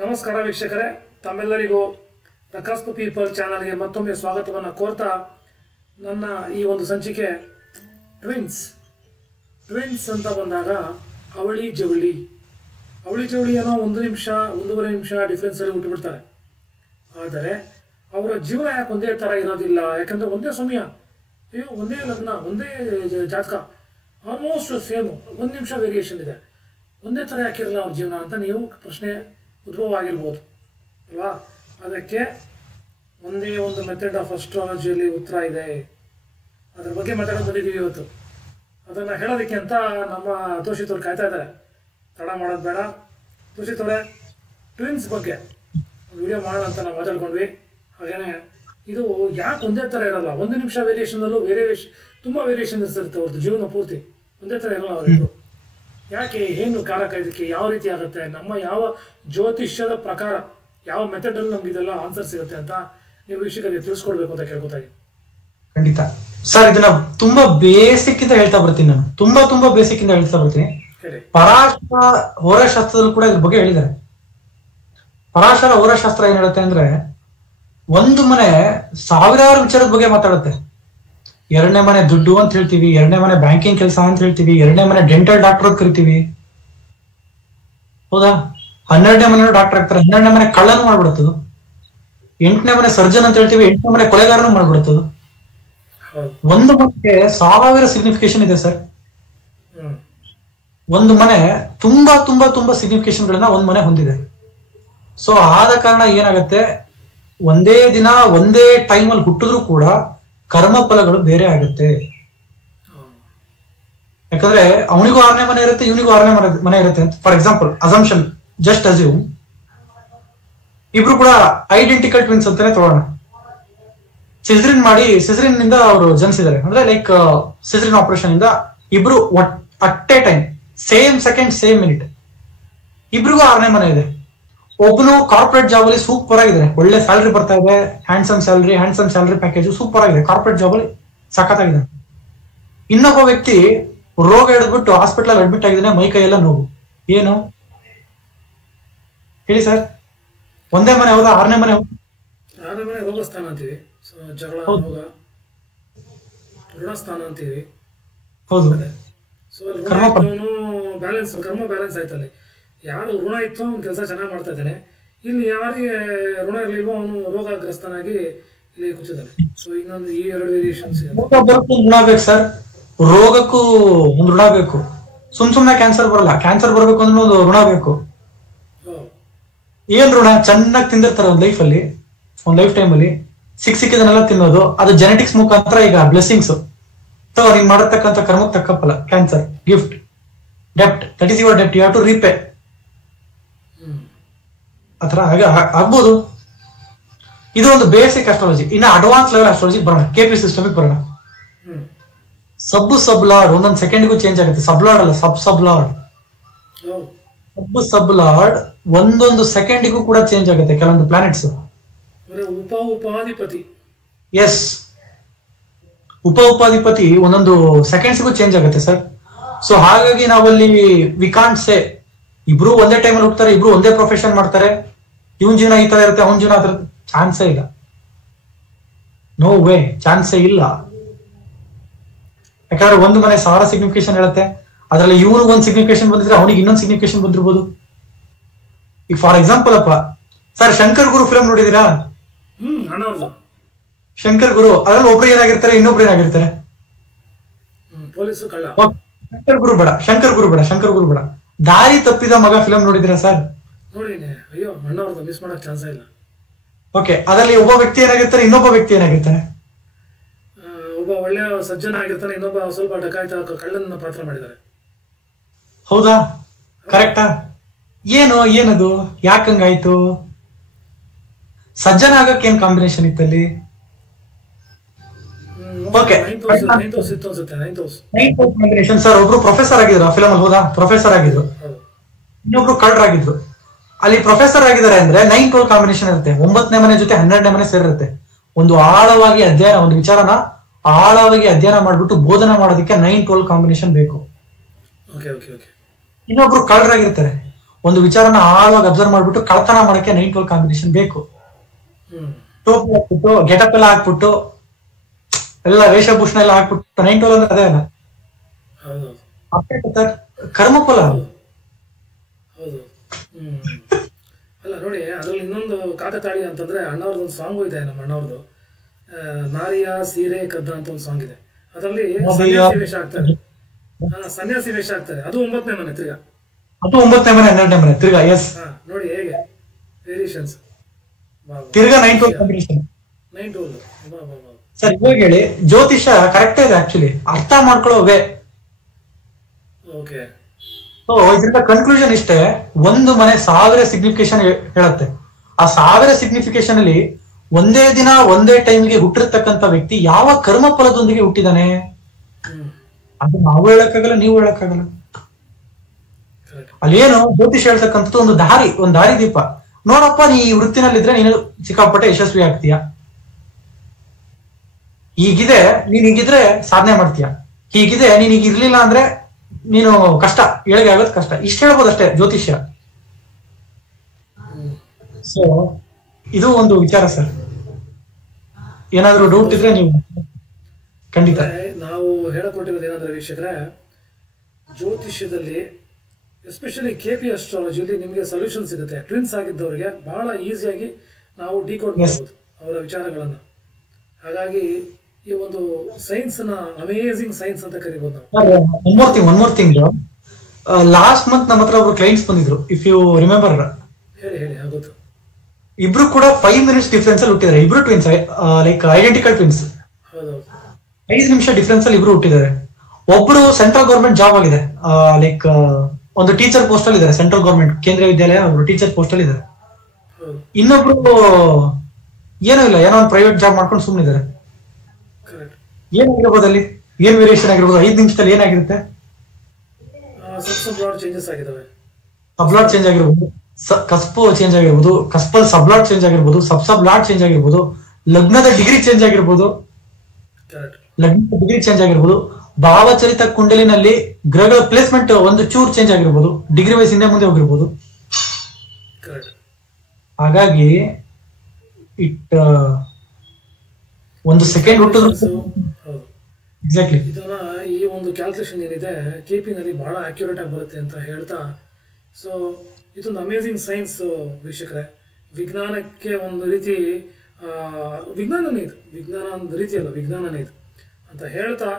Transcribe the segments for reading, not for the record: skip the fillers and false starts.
ನಮಸ್ಕಾರ ವೀಕ್ಷಕರೇ, ತಮ್ಮೆಲ್ಲರಿಗೂ ದ ಕಸ್ಪ್ ಪೀಪಲ್ ಚಾನಲ್ಗೆ ಮತ್ತೊಮ್ಮೆ ಸ್ವಾಗತವನ್ನು ಕೋರ್ತಾ ನನ್ನ ಈ ಒಂದು ಸಂಚಿಕೆ ಟ್ವಿನ್ಸ್ ಅಂತ ಬಂದಾಗ ಅವಳಿ ಜವಳಿ ಏನೋ 1 ನಿಮಿಷ 1.5 ನಿಮಿಷ ಡಿಫ್ರೆನ್ಸಲ್ಲಿ ಹುಟ್ಟುಬಿಡ್ತಾರೆ. ಆದರೆ ಅವರ ಜೀವನ ಯಾಕೆ ಒಂದೇ ಥರ ಇರೋದಿಲ್ಲ? ಯಾಕಂದರೆ ಒಂದೇ ಸಮಯ, ಒಂದೇ ಲಗ್ನ, ಒಂದೇ ಜಾತಕ, ಆಲ್ಮೋಸ್ಟ್ ಸೇಮು, 1 ನಿಮಿಷ ವೇರಿಯೇಷನ್ ಇದೆ. ಒಂದೇ ಥರ ಯಾಕಿರಲ್ಲ ಅವ್ರ ಜೀವನ ಅಂತ ನೀವು ಪ್ರಶ್ನೆ ಉದ್ಭವ ಆಗಿರ್ಬೋದು ಅಲ್ವಾ? ಅದಕ್ಕೆ ಒಂದೇ ಒಂದು ಮೆಥಡ್ ಆಫ್ ಅಸ್ಟ್ರಾಲಜಿಯಲ್ಲಿ ಉತ್ತರ ಇದೆ. ಅದ್ರ ಬಗ್ಗೆ ಮಾತಾಡೋದು ಬಂದಿದ್ದೀವಿ ಇವತ್ತು. ಅದನ್ನು ಹೇಳೋದಕ್ಕೆ ಅಂತ ನಮ್ಮ ತೋಷಿತ್ ಅವ್ರು ಕಾಯ್ತಾ ಇದ್ದಾರೆ. ತಡ ಮಾಡೋದು ಬೇಡ. ತೋಷಿತ್ ಅವರೇ, ಟ್ವಿನ್ಸ್ ಬಗ್ಗೆ ವಿಡಿಯೋ ಮಾಡೋಣ ಅಂತ ನಾವು ಮಾತಾಡ್ಕೊಂಡ್ವಿ. ಹಾಗೇನೆ ಇದು ಯಾಕೆ ಒಂದೇ ಥರ ಇರಲ್ಲ? 1 ನಿಮಿಷ ವೇರಿಯೇಷನಲ್ಲೂ ತುಂಬ ವೇರಿಯೇಷನ್ ಇರುತ್ತೆ ಅವ್ರದ್ದು ಜೀವನ ಪೂರ್ತಿ. ಒಂದೇ ಥರ ಇರಲ್ಲ ಅವರಿಗೂ. ಯಾಕೆ? ಏನು ಕಾರಕ ಇದಕ್ಕೆ? ಯಾವ ರೀತಿ ಆಗುತ್ತೆ? ನಮ್ಮ ಯಾವ ಜ್ಯೋತಿಷ್ಯದ ಪ್ರಕಾರ ಯಾವ ಮೆಥಡಲ್ಲಿ ನಮ್ಗೆ ಇದೆಲ್ಲ ಆನ್ಸರ್ ಸಿಗುತ್ತೆ ಅಂತ ನೀವು ವೀಕ್ಷಕರಿಗೆ ತಿಳಿಸ್ಕೊಡ್ಬೇಕು ಅಂತ ಕೇಳ್ಕೊತಾಗಿ. ಖಂಡಿತ ಸರ್, ಇದನ್ನ ತುಂಬಾ ಬೇಸಿಕ್ ಇಂದ ಹೇಳ್ತಾ ಬರ್ತೀನಿ. ನಾನು ತುಂಬಾ ಬೇಸಿಕ್ ಇಂದ ಹೇಳ್ತಾ ಬರ್ತೀನಿ. ಪರಾಶರ ಹೋರಶಾಸ್ತ್ರದಲ್ಲೂ ಕೂಡ ಇದ್ರ ಬಗ್ಗೆ ಹೇಳಿದ್ದಾರೆ. ಪರಾಶರ ಹೋರಶಾಸ್ತ್ರ ಏನ್ ಹೇಳುತ್ತೆ ಅಂದ್ರೆ, ಒಂದು ಮನೆ ಸಾವಿರಾರು ವಿಚಾರದ ಬಗ್ಗೆ ಮಾತಾಡುತ್ತೆ. 2ನೇ ಮನೆ ದುಡ್ಡು ಅಂತ ಹೇಳ್ತೀವಿ, 2ನೇ ಮನೆ ಬ್ಯಾಂಕಿಂಗ್ ಕೆಲಸ ಅಂತ ಹೇಳ್ತೀವಿ, 2ನೇ ಮನೆ ಡೆಂಟಲ್ ಡಾಕ್ಟರ್ ಅಂತ ಕರಿತೀವಿ, ಹೌದಾ? 12ನೇ ಮನೆ ಡಾಕ್ಟರ್ ಆಗ್ತಾರೆ, 12ನೇ ಮನೆ ಕಳ್ಳನು ಮಾಡ್ಬಿಡುತ್ತದು, 8ನೇ ಮನೆ ಸರ್ಜನ್ ಅಂತ ಹೇಳ್ತೀವಿ, 8ನೇ ಮನೆ ಕೊಲೆಗಾರನು ಮಾಡ್ಬಿಡುತ್ತದು. ಒಂದು ಮನೆಗೆ 1000 ಸಿಗ್ನಿಫಿಕೇಶನ್ ಇದೆ ಸರ್. ಒಂದು ಮನೆ ತುಂಬಾ ಸಿಗ್ನಿಫಿಕೇಶನ್ ಗಳನ್ನ ಒಂದ್ ಮನೆ ಹೊಂದಿದೆ. ಸೊ ಆದ ಕಾರಣ ಏನಾಗುತ್ತೆ, ಒಂದೇ ದಿನ ಒಂದೇ ಟೈಮಲ್ಲಿ ಹುಟ್ಟಿದ್ರು ಕೂಡ ಕರ್ಮ ಫಲಗಳು ಬೇರೆ ಆಗುತ್ತೆ. ಯಾಕಂದ್ರೆ ಅವನಿಗೂ 6ನೇ ಮನೆ ಇರುತ್ತೆ, ಇವನಿಗೂ 6ನೇ ಮನೆ ಇರುತ್ತೆ ಅಂತ. For example, assumption, just assume ಇಬ್ರು ಕೂಡ ಐಡೆಂಟಿಕಲ್ ಟ್ವಿನ್ಸ್ ಅಂತಾನೆ ತಗೊಳ್ಳೋಣ. ಸಿಸರಿನ್ ನಿಂದ ಅವರು ಜನಿಸಿದ್ದಾರೆ ಅಂದ್ರೆ, ಲೈಕ್ ಸಿಸರಿನ್ ಆಪರೇಷನ್ ಇಂದ ಇಬ್ರು at A time, same second same minute, ಇಬ್ರಿಗೂ 6ನೇ ಮನೆ ಇದೆ. ಒಬ್ಬನು ಕಾರ್ಪೊರೇಟ್ ಜಾಬ್ ಅಲ್ಲಿ ಸೂಪರ್ ಆಗಿದೆ, ಒಳ್ಳೆ ಸ್ಯಾಲರಿ ಬರ್ತಾ ಇದೆ, ಹ್ಯಾಂಡ್ಸಮ್ ಸ್ಯಾಲರಿ ಪ್ಯಾಕೇಜ್ ಸೂಪರ್ ಆಗಿದೆ, ಕಾರ್ಪೊರೇಟ್ ಜಾಬ್ ಅಲ್ಲಿ ಸಖತ್ತಾಗಿದೆ. ಇನ್ನೊಬ್ಬ ವ್ಯಕ್ತಿ ರೋಗ ಹಿಡಿದ್ಬಿಟ್ಟು ಹಾಸ್ಪಿಟಲ್ ಅಲ್ಲಿ ಅಡ್ಮಿಟ್ ಆಗಿದ್ದಾನೆ, ಮೈ ಕೈ ಎಲ್ಲ ನೋವು. ಏನು ಹೇಳಿ ಸರ್? ಒಂದೇ ಮನೆ ಹೌದಾ? 6ನೇ ಮನೆ ರೋಗಸ್ಥಾನ ಅಂತೀವಿ, ಜಗಳ ಋಣಸ್ಥಾನ ಅಂತೀವಿ. ಹೌದು. ಸೊ ಕರ್ಮ ಬ್ಯಾಲೆನ್ಸ್ ಆಯ್ತಲ್ಲಿ. ಯಾರು ಋಣ ಇತ್ತು ಅವ್ನು ಕೆಲಸ ಚೆನ್ನಾಗಿ ಮಾಡ್ತಾ ಇದ್ದಾನೆ, ಇಲ್ಲಿ ಯಾರಿಗೆ ಋಣ ಇರ್ಲಿಲ್ವೋ ಅವನು ರೋಗಗ್ರಸ್ತನಾಗಿ ಇಲ್ಲಿ ಕೂತಿದ್ದಾನೆ. ಸೊ ಇನ್ನೊಂದು ಈ 2 ವೇರಿಯೇಷನ್ಸ್ ಋಣ ಬೇಕು ಸರ್. ರೋಗಕ್ಕೂ ಒಂದು ಋಣ ಬೇಕು. ಸುಮ್ನೆ ಕ್ಯಾನ್ಸರ್ ಬರಲ್ಲ. ಕ್ಯಾನ್ಸರ್ ಬರ್ಬೇಕು ಅಂದ್ರೆ ಒಂದು ಋಣ ಬೇಕು. ಏನ್ ಋಣ? ಚೆನ್ನಾಗಿ ತಿಂದಿರ್ತಾರೆ ಒಂದ್ ಲೈಫ್ ಟೈಮ್ ಅಲ್ಲಿ, ಸಿಕ್ಕಿದನ್ನೆಲ್ಲ ತಿನ್ನೋದು, ಅದು ಜೆನೆಟಿಕ್ಸ್ ಮುಖಾಂತರ ಈಗ ಬ್ಲೆಸ್ಸಿಂಗ್ಸ್. ಸೊ ನೀನ್ ಮಾಡತಕ್ಕಂಥ ಕರ್ಮಕ್ಕೆ ತಕ್ಕ ಫಲ. Cancer gift, ಡೆಪ್ಟ್, that is your ಡೆಪ್ಟ್, you have to repay. ಆತರ ಆಗ್ಬೋದು. ಇದು ಒಂದು ಬೇಸಿಕ್ ಅಸ್ಟ್ರಾಲಜಿ. ಇನ್ನ ಅಡ್ವಾನ್ಸ್ ಲೆವೆಲ್ ಅಸ್ಟ್ರಾಲಜಿ ಬರೋಣ, KP ಸಿಸ್ಟಮಿಗೆ ಬರೋಣ. ಸಬ್ ಒಂದೊಂದು ಸೆಕೆಂಡ್ಗೂ ಚೇಂಜ್ ಆಗುತ್ತೆ. ಸಬ್ಲಾರ್ಡ್ ಅಲ್ಲ, ಸಬ್ಲಾರ್ಡ್. ಸಬ್ಲಾರ್ಡ್ ಒಂದೊಂದು ಸೆಕೆಂಡಿಗೂ ಕೂಡ ಚೇಂಜ್ ಆಗುತ್ತೆ ಕೆಲವೊಂದು ಪ್ಲಾನೆಟ್ಸ್. ಎಸ್, ಉಪಾಧಿಪತಿ ಒಂದೊಂದು ಸೆಕೆಂಡ್ಸ್ಗೂ ಚೇಂಜ್ ಆಗುತ್ತೆ ಸರ್. ಸೊ ಹಾಗಾಗಿ ನಾವಲ್ಲಿ ವಿ ಕಾಂಟ್ ಸೇ ಇಬ್ರು ಒಂದೇ ಟೈಮಲ್ಲಿ ಹುಡ್ತಾರೆ, ಇಬ್ರು ಒಂದೇ ಪ್ರೊಫೆಷನ್ ಮಾಡ್ತಾರೆ, ಇವನ್ ಜೀವನ ಈ ತರ ಇರುತ್ತೆ, ಅವನ ಜೀವನ ಆ ತರ. ಚಾನ್ಸೇ ಇಲ್ಲ. ನೋ ವೇ, ಚಾನ್ಸೇ ಇಲ್ಲ. ಯಾಕಂದ್ರೆ ಒಂದು ಮನೆ 1000 ಸಿಗ್ನಿಫಿಕೇಶನ್ ಹೇಳುತ್ತೆ. ಅದ್ರಲ್ಲಿ ಇವನು ಒಂದು ಸಿಗ್ನಿಫಿಕೇಶನ್ ಬಂದಿದ್ರೆ ಅವನಿಗೆ ಇನ್ನೊಂದು ಸಿಗ್ನಿಫಿಕೇಶನ್ ಬಂದಿರ್ಬೋದು. ಈಗ ಫಾರ್ ಎಕ್ಸಾಂಪಲ್ ಅಪ್ಪ ಸರ್, ಶಂಕರ್ ಗುರು ಫಿಲಂ ನೋಡಿದೀರಾ? ಶಂಕರ್ ಗುರು, ಅದ್ರಲ್ಲಿ ಒಬ್ರು ಏನಾಗಿರ್ತಾರೆ, ಇನ್ನೊಬ್ರು ಏನಾಗಿರ್ತಾರೆ? ಶಂಕರ್ ಗುರು ಬೇಡ, ದಾರಿ ತಪ್ಪಿದ ಮಗ ಫಿಲಂ ನೋಡಿದಿರಾ ಸರ್? ಓಕೆ, ಅದರಲ್ಲಿ ಒಬ್ಬ ವ್ಯಕ್ತಿ ಏನಾಗಿರ್ತಾರೆ, ಇನ್ನೊಬ್ಬ ವ್ಯಕ್ತಿ ಏನಾಗಿರ್ತಾನೆ? ಒಬ್ಬ ಒಳ್ಳೆ ಸಜ್ಜನ ಆಗಿರ್ತಾನೆ, ಇನ್ನೊಬ್ಬ ಸ್ವಲ್ಪ ಡಕಾಯಿತ ಕಳ್ಳನ ಪಾತ್ರ ಮಾಡಿದ್ದಾರೆ. ಹೌದಾ? ಕರೆಕ್ಟಾ? ಏನದು ಯಾಕಂಗಾಯ್ತು? ಸಜ್ಜನ ಆಗಕ್ಕೆ ಏನ್ ಕಾಂಬಿನೇಷನ್ ಇತ್ತಲ್ಲಿ? ಸರ್, ಒಬ್ರು ಪ್ರೊಫೆಸರ್ ಆಗಿದ್ರು ಆ ಫಿಲಮ್ ಅಲ್ಲಿ. ಹೌದಾ? ಪ್ರೊಫೆಸರ್ ಆಗಿದ್ರು, ಇನ್ನೊಬ್ರು ಕಳ್ಳರಾಗಿದ್ರು. ಅಲ್ಲಿ ಪ್ರೊಫೆಸರ್ ಆಗಿದ್ದಾರೆ ಅಂದ್ರೆ 9-12 ಕಾಂಬಿನೇಷನ್ ಇರುತ್ತೆ. 9ನೇ ಮನೆ ಜೊತೆ 12ನೇ ಮನೆ ಸೇರಿರುತ್ತೆ. ಒಂದು ವಿಚಾರನ ಆಳವಾಗಿ ಅಧ್ಯಯನ ಮಾಡ್ಬಿಟ್ಟು ಬೋಧನೆ ಮಾಡೋದಕ್ಕೆ 9-12 ಕಾಂಬಿನೇಷನ್ ಬೇಕು. ಇನ್ನೊಬ್ರು ಕಳ್ಳರಾಗಿರ್ತಾರೆ, ಒಂದು ವಿಚಾರನ ಆಳವಾಗಿ ಅಬ್ಸರ್ವ್ ಮಾಡ್ಬಿಟ್ಟು ಕಳ್ತನ ಮಾಡಕ್ಕೆ 9-12 ಕಾಂಬಿನೇಷನ್ ಬೇಕು. ಟೋಪಿ ಹಾಕ್ಬಿಟ್ಟು ಗೆಟಪ್ ಎಲ್ಲ ಹಾಕ್ಬಿಟ್ಟು ಎಲ್ಲ ವೇಷಭೂಷಣ ಎಲ್ಲ ಹಾಕ್ಬಿಟ್ಟು 9-12 ಅಂದ್ರೆ ಅದೇ ಅಲ್ಲ ಸರ್, ಕರ್ಮಫಲ. ಹೌದು. ಅಲ್ಲ ನೋಡಿ, ಅದ್ರಲ್ಲಿ ಇನ್ನೊಂದು ಕಾಕತಾಳಿ ಅಂತಂದ್ರೆ ಅಣ್ಣವ್ರದ್ದು ಸಾಂಗು ಇದೆ, ನಮ್ಮ ಅಣ್ಣವ್ರದ್ದು ನಾರಿಯ ಸೀರೆ ಕದ್ದ ಅಂತ ಒಂದು ಸಾಂಗ್ ಇದೆ. ಅದರಲ್ಲಿ ಸನ್ಯಾಸಿ ವೇಷ ಆಗ್ತಾರೆ. ಸನ್ಯಾಸಿ ವೇಷ ಆಗ್ತಾರೆ. ಅದು 9ನೇ ಮನೆ ತಿರ್ಗಾ. ಅದು 9ನೇ ಮನೆ 12ನೇ ಮನೆ ತಿರ್ಗಾ. ಎಸ್, ನೋಡಿ ಹೇಗೆ ವೇರಿಯೇಷನ್ಸ್. ತಿರ್ಗಾ 9-12 ಕಾಂಬಿನೇಷನ್. 9-12 ಸರ್. ಇವಾಗ ಹೇಳಿ, ಜ್ಯೋತಿಷ ಕರೆಕ್ಟ್ ಇದೆ ಆಕ್ಚುಲಿ, ಅರ್ಥ ಮಾಡ್ಕೊಳ್ಳೋ ವೇ. ಓಕೆ. ಸೊ ಇದರಿಂದ ಕನ್ಕ್ಲೂಷನ್ ಇಷ್ಟೇ, ಒಂದು ಮನೆ 1000 ಸಿಗ್ನಿಫಿಕೇಶನ್ ಹೇಳುತ್ತೆ. ಆ 1000 ಸಿಗ್ನಿಫಿಕೇಶನ್ ಅಲ್ಲಿ ಒಂದೇ ದಿನ ಒಂದೇ ಟೈಮ್ಗೆ ಹುಟ್ಟಿರ್ತಕ್ಕಂಥ ವ್ಯಕ್ತಿ ಯಾವ ಕರ್ಮ ಫಲದೊಂದಿಗೆ ಹುಟ್ಟಿದಾನೆ ಅದು ನಾವು ಹೇಳಕ್ಕಾಗಲ್ಲ, ನೀವು ಹೇಳಕ್ಕಾಗಲ್ಲ. ಅಲ್ಲೇನು ಜ್ಯೋತಿಷ್ ಹೇಳ್ತಕ್ಕಂಥದ್ದು ಒಂದು ದಾರಿ ದೀಪ. ನೋಡಪ್ಪ, ನೀ ಈ ವೃತ್ತಿನಲ್ಲಿದ್ರೆ ನೀನು ಸಿಕ್ಕಾಪಟ್ಟೆ ಯಶಸ್ವಿ ಆಗ್ತೀಯ, ಹೀಗಿದೆ ನೀನ್ ಹೀಗಿದ್ರೆ ಸಾಧನೆ ಮಾಡ್ತೀಯ, ಹೀಗಿದೆ ನೀನ್ ಈಗ ಇರ್ಲಿಲ್ಲ ಅಂದ್ರೆ ನೀನು ಕಷ್ಟ, ಏಳಿಗೆ ಆಗೋದು ಕಷ್ಟ. ಇಷ್ಟ ಹೇಳ್ಬೋದು ಅಷ್ಟೇ ಜ್ಯೋತಿಷ್ಯ. ಸೊ ಇದು ಒಂದು ವಿಚಾರ ಸರ್. ಏನಾದ್ರು ಡೌಟ್ ಇದ್ರೆ ನೀವು ಖಂಡಿತ. ನಾವು ಹೇಳಕೊಟ್ಟಿರೋದು ಏನಂದ್ರೆ ವೀಕ್ಷಕರೇ, ಜ್ಯೋತಿಷ್ಯದಲ್ಲಿ ಎಸ್ಪೆಷಲಿ KP ಅಸ್ಟ್ರಾಲಜಿಯಲ್ಲಿ ನಿಮಗೆ ಸೊಲ್ಯೂಷನ್ ಸಿಗುತ್ತೆ. ಟ್ವಿನ್ಸ್ ಆಗಿದ್ದವರಿಗೆ ಬಹಳ ಈಸಿಯಾಗಿ ನಾವು ಡಿಕೋಡ್ ಮಾಡಬಹುದು ಅವರ ವಿಚಾರಗಳನ್ನ. ಹಾಗಾಗಿ ಈ ಒಂದು ಸೈನ್ಸ್ ನ ಅಮೇಜಿಂಗ್ ಸೈನ್ಸ್ ಅಂತ ಕರಿಬಹುದು ನಾವು. One more thing, last month ನಮ್ಮ ಹತ್ರ ಒಬ್ರು ಕ್ಲೈಂಟ್ಸ್ ಬಂದಿದ್ರು, ಇಫ್ ಯು ರಿಮೆಂಬರ್. ಹೇಳಿ ಆಗುತ್ತೆ. ಇಬ್ರು ಕೂಡ 5 minutes ಡಿಫ್ರೆನ್ಸ್ ಅಲ್ಲಿ ಹುಟ್ಟಿದ್ದಾರೆ. ಇಬ್ರು ಟ್ವಿನ್ಸ್, ಲೈಕ್ ಐಡೆಂಟಿಕಲ್ ಟ್ವಿನ್ಸ್. 5 ನಿಮಿಷ ಡಿಫ್ರೆನ್ಸ್ ಅಲ್ಲಿ ಇಬ್ರು ಹುಟ್ಟಿದ್ದಾರೆ. ಒಬ್ರು ಸೆಂಟ್ರಲ್ ಗೌರ್ಮೆಂಟ್ ಜಾಬ್ ಆಗಿದೆ, ಲೈಕ್ ಒಂದು ಟೀಚರ್ ಪೋಸ್ಟ್ ಅಲ್ಲಿ ಇದ್ದಾರೆ, ಸೆಂಟ್ರಲ್ ಗೌರ್ಮೆಂಟ್ ಕೇಂದ್ರೀಯ ವಿದ್ಯಾಲಯ ಒಬ್ರು ಟೀಚರ್ ಪೋಸ್ಟ್ ಅಲ್ಲಿ ಇದ್ದಾರೆ. ಇನ್ನೊಬ್ರು ಏನೂ ಇಲ್ಲ, ಏನೋ ಒಂದು ಪ್ರೈವೇಟ್ ಜಾಬ್ ಮಾಡ್ಕೊಂಡು ಸುಮ್ಮನಿದ್ದಾರೆ. ಏನಾಗಿರ್ಬೋದು ಅಲ್ಲಿ, ಏನ್ ವೇರಿಯೇಷನ್ ಆಗಿರ್ಬೋದು 5 ನಿಮಿಷದಲ್ಲಿ ಏನಾಗಿರುತ್ತೆ? ಸಬ್ಲಾಟ್ ಚೇಂಜಸ್ ಆಗಿದಾವೆ. ಸಬ್ಲಾಟ್ ಚೇಂಜ್ ಆಗಿರ್ಬೋದು, ಕಸ್ಪು ಚೇಂಜ್ ಆಗಿರ್ಬೋದು, ಕಸ್ಪಲ್ ಸಬ್ಲಾಟ್ ಚೇಂಜ್ ಆಗಿರ್ಬೋದು, ಸಬ್ಲಾಟ್ ಚೇಂಜ್ ಆಗಿರ್ಬೋದು, ಲಗ್ನದ ಡಿಗ್ರಿ ಚೇಂಜ್ ಆಗಿರ್ಬೋದು, ಭಾವಚರಿತ ಕುಂಡಲಿನಲ್ಲಿ ಗ್ರಹಗಳ ಪ್ಲೇಸ್ಮೆಂಟ್ ಒಂದು ಚೂರ್ ಚೇಂಜ್ ಆಗಿರ್ಬೋದು, ಡಿಗ್ರಿ ವೈಸ್ ಹಿಂದೆ ಮುಂದೆ ಹೋಗಿರ್ಬೋದು. ಹಾಗಾಗಿ ಒಂದು ಸೆಕೆಂಡ್ ಹುಟ್ಟಿದ್ರು ಎಕ್ಸಾಕ್ಟ್ಲಿ ಇದನ್ನ ಈ ಒಂದು ಕ್ಯಾಲ್ಕುಲೇಷನ್ ಏನಿದೆ KP ನಲ್ಲಿ ಬಹಳ ಅಕ್ಯುರೇಟ್ ಆಗಿ ಬರುತ್ತೆ ಅಂತ ಹೇಳ್ತಾ, ಸೊ ಇದೊಂದು ಅಮೇಜಿಂಗ್ ಸೈನ್ಸ್ ವೀಕ್ಷಕರೇ. ವಿಜ್ಞಾನಕ್ಕೆ ಒಂದು ರೀತಿ ವಿಜ್ಞಾನನೇ ಇದು, ವಿಜ್ಞಾನ ಒಂದು ರೀತಿ ಅಲ್ಲ, ವಿಜ್ಞಾನನೇ ಇದು ಅಂತ ಹೇಳ್ತಾ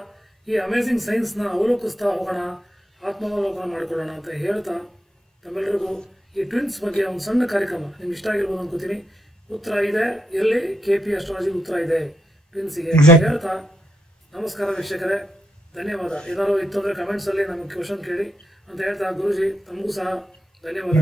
ಈ ಅಮೇಜಿಂಗ್ ಸೈನ್ಸ್ನ ಅವಲೋಕಿಸ್ತಾ ಹೋಗೋಣ, ಆತ್ಮಾವಲೋಕನ ಮಾಡ್ಕೊಳ್ಳೋಣ ಅಂತ ಹೇಳ್ತಾ, ತಮ್ಮೆಲ್ಲರಿಗೂ ಈ ಟ್ವಿನ್ಸ್ ಬಗ್ಗೆ ಒಂದು ಸಣ್ಣ ಕಾರ್ಯಕ್ರಮ ನಿಮ್ಗೆ ಇಷ್ಟ ಆಗಿರ್ಬೋದು ಅನ್ಕೋತೀನಿ. ಉತ್ತರ ಇದೆ ಎಲ್ಲಿ? KP ಅಸ್ಟ್ರಾಲಜಿ ಉತ್ತರ ಇದೆ ಟ್ವಿನ್ಸ್ಗೆ ಹೇಳ್ತಾ ನಮಸ್ಕಾರ ವೀಕ್ಷಕರೇ, ಧನ್ಯವಾದ. ಏನಾದ್ರು ಇತ್ತು ಅಂದರೆ ಕಮೆಂಟ್ಸಲ್ಲಿ ನಮಗೆ ಕ್ವಶನ್ ಕೇಳಿ ಅಂತ ಹೇಳ್ತಾ, ಗುರುಜಿ ತಮಗೂ ಸಹ ಧನ್ಯವಾದ.